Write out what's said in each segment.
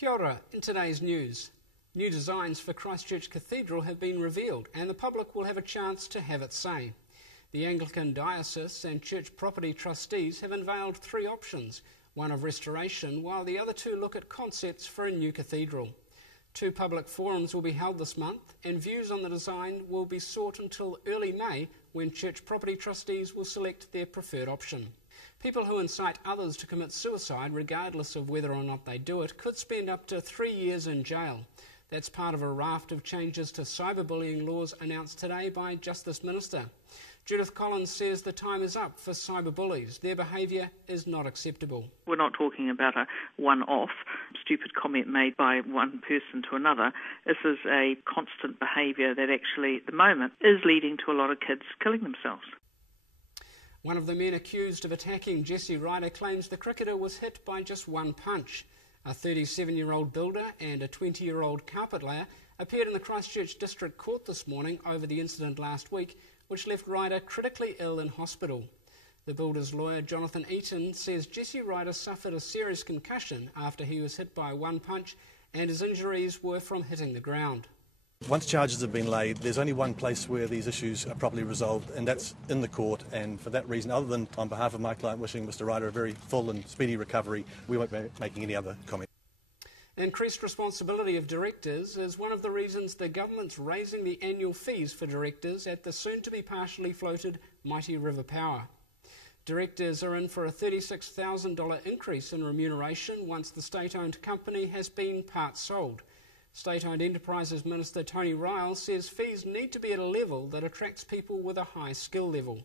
Kia ora. In today's news, new designs for Christ Church Cathedral have been revealed and the public will have a chance to have its say. The Anglican Diocese and church property trustees have unveiled three options, one of restoration while the other two look at concepts for a new cathedral. Two public forums will be held this month and views on the design will be sought until early May when church property trustees will select their preferred option. People who incite others to commit suicide, regardless of whether or not they do it, could spend up to 3 years in jail. That's part of a raft of changes to cyberbullying laws announced today by Justice Minister. Judith Collins says the time is up for cyberbullies. Their behaviour is not acceptable. We're not talking about a one-off stupid comment made by one person to another. This is a constant behaviour that actually, at the moment, is leading to a lot of kids killing themselves. One of the men accused of attacking Jesse Ryder claims the cricketer was hit by just one punch. A 37-year-old builder and a 20-year-old carpet layer appeared in the Christchurch District Court this morning over the incident last week, which left Ryder critically ill in hospital. The builder's lawyer, Jonathan Eaton, says Jesse Ryder suffered a serious concussion after he was hit by one punch and his injuries were from hitting the ground. Once charges have been laid, there's only one place where these issues are properly resolved, and that's in the court. And for that reason, other than on behalf of my client wishing Mr Ryder a very full and speedy recovery, we won't be making any other comment. Increased responsibility of directors is one of the reasons the government's raising the annual fees for directors at the soon-to-be partially floated Mighty River Power. Directors are in for a $36,000 increase in remuneration once the state-owned company has been part sold. State-owned Enterprises Minister Tony Ryle says fees need to be at a level that attracts people with a high skill level.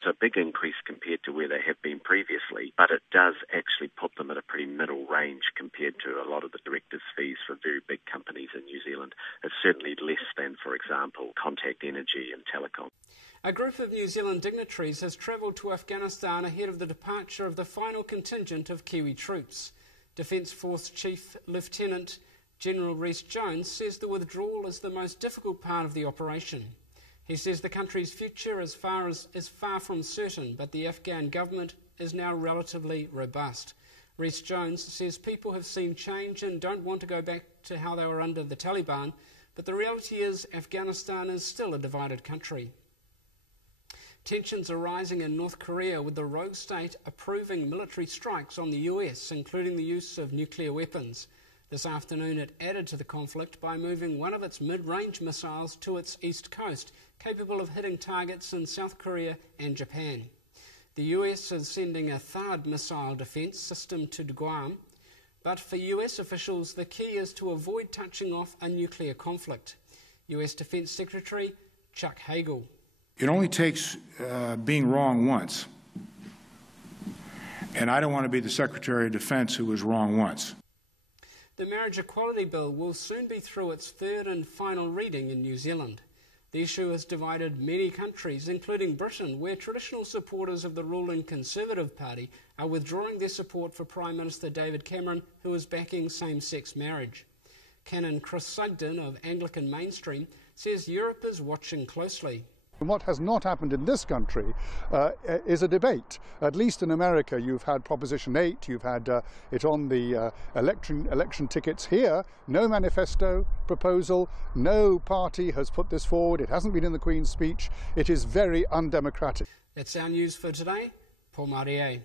It's a big increase compared to where they have been previously, but it does actually put them at a pretty middle range compared to a lot of the directors' fees for very big companies in New Zealand. It's certainly less than, for example, Contact Energy and Telecom. A group of New Zealand dignitaries has travelled to Afghanistan ahead of the departure of the final contingent of Kiwi troops. Defence Force Chief Lieutenant General Rhys Jones says the withdrawal is the most difficult part of the operation. He says the country's future is far from certain, but the Afghan government is now relatively robust. Rhys Jones says people have seen change and don't want to go back to how they were under the Taliban, but the reality is Afghanistan is still a divided country. Tensions are rising in North Korea with the rogue state approving military strikes on the US, including the use of nuclear weapons. This afternoon it added to the conflict by moving one of its mid-range missiles to its east coast, capable of hitting targets in South Korea and Japan. The US is sending a THAAD missile defence system to Guam, but for US officials the key is to avoid touching off a nuclear conflict. US Defence Secretary Chuck Hagel. It only takes being wrong once, and I don't want to be the Secretary of Defence who was wrong once. The Marriage Equality Bill will soon be through its third and final reading in New Zealand. The issue has divided many countries, including Britain, where traditional supporters of the ruling Conservative Party are withdrawing their support for Prime Minister David Cameron, who is backing same-sex marriage. Canon Chris Sugden of Anglican Mainstream says Europe is watching closely. And what has not happened in this country is a debate. At least in America you've had Proposition 8, you've had it on the election tickets. Here, no manifesto proposal, no party has put this forward, it hasn't been in the Queen's speech, it is very undemocratic. That's our news for today. Paul Marie.